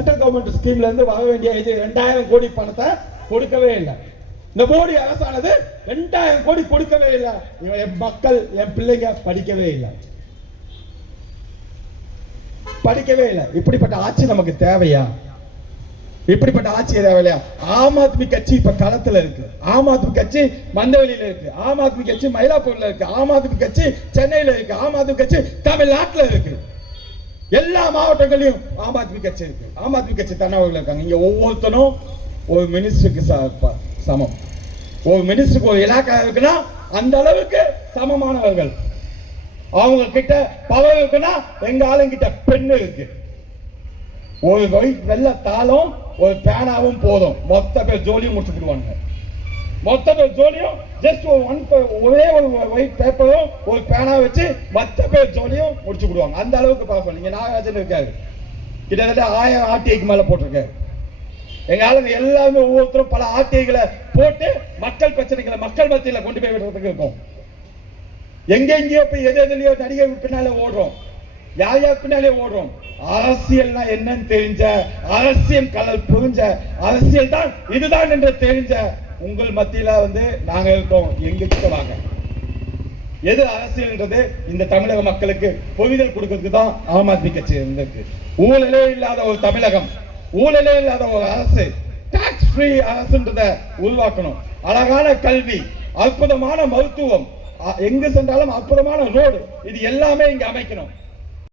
Central government ஸ்கீம்ல இருந்து வர வேண்டிய 2000 கோடி பணத்தை கொடுக்கவே இல்லை. இந்த மோடி அரசானது 2000 கோடி கொடுக்கவே இல்லை. என் மக்கள், என் பிள்ளைங்க படிக்கவே இல்லை. இப்படிப்பட்ட ஆட்சி நமக்கு தேவையா? இப்படிப்பட்ட ஆட்சி தேவையா? ஆம் ஆத்மி கட்சி இப்ப களத்துல இருக்கு. ஆம் ஆத்மி கட்சி மந்தவெளியில இருக்கு. ஆம் ஆத்மி கட்சி மயிலாப்பூர்ல இருக்கு. ஆம் ஆத்மி கட்சி சென்னையில இருக்கு. ஆம் ஆத்மி கட்சி தமிழ்நாட்டுல இருக்கு. எல்லா மாவட்டங்களையும் ஆம் ஆத்மி கட்சி இருக்கு. ஆம் ஆத்மி கட்சி தன்னவர்கள் இருக்காங்க. இங்க ஒவ்வொருத்தனும் ஒரு மினிஸ்டருக்கு சமம். ஒரு மினிஸ்டருக்கு ஒரு இலாக்கா இருக்குன்னா அந்த அளவுக்கு சமமானவர்கள். அவங்க கிட்ட பவர் இருக்குன்னா எங்க ஆளுங்கிட்ட பெண்ணு இருக்கு. ஒரு வெள்ள தாளும் ஒரு பேனாவும் போதும், மொத்த பேர் ஜோலியும் முடிச்சுடுவாங்க. மொத்த பேர் ஜோலியும் ஜஸ்ட் ஒரே ஒரு ஒயிட் பேப்பரும் ஒரு பேனா வச்சு மொத்த பேர் ஜோலியும் முடிச்சு விடுவாங்க. அந்த அளவுக்கு பவர்ஃபுல். நீங்க நாகராஜன் இருக்காரு, கிட்டத்தட்ட 1000 ஆர்டிஐக்கு மேல போட்டிருக்காரு. எங்க ஆளுங்க எல்லாருமே ஒவ்வொருத்தரும் பல ஆர்டிஐகளை போட்டு மக்கள் பிரச்சனைகளை மக்கள் மத்தியில கொண்டு போய் விடுறதுக்கு இருக்கும். எங்கெங்கயோ போய் எதுலயோ நடிகர் பின்னாலே ஓடுறோம், யார் யார் பின்னாலே ஓடுறோம். அரசியல்னா என்னன்னு தெரிஞ்ச, அரசியல் கலல் புரிஞ்ச, அரசியல் தான் இதுதான் என்று தெரிஞ்ச உங்கள் மத்தியில நாங்க இருக்கோம். எங்க கிட்ட வாங்க. எது அரசியல்ன்றது இந்த தமிழக மக்களுக்கு புரிதல் கொடுக்கிறதுக்கு தான் ஆம் ஆத்மி கட்சி இருந்திருக்கு. ஊழலே இல்லாத ஒரு தமிழகம், ஊழலே இல்லாத ஒரு அரசு, டாக்ஸ் ஃப்ரீ அரசுன்றதை உருவாக்கணும். அழகான கல்வி, அற்புதமான மருத்துவம், எங்கு சென்றாலும் அற்புதமான ரோடு, இது எல்லாமே இங்க அமைக்கணும்.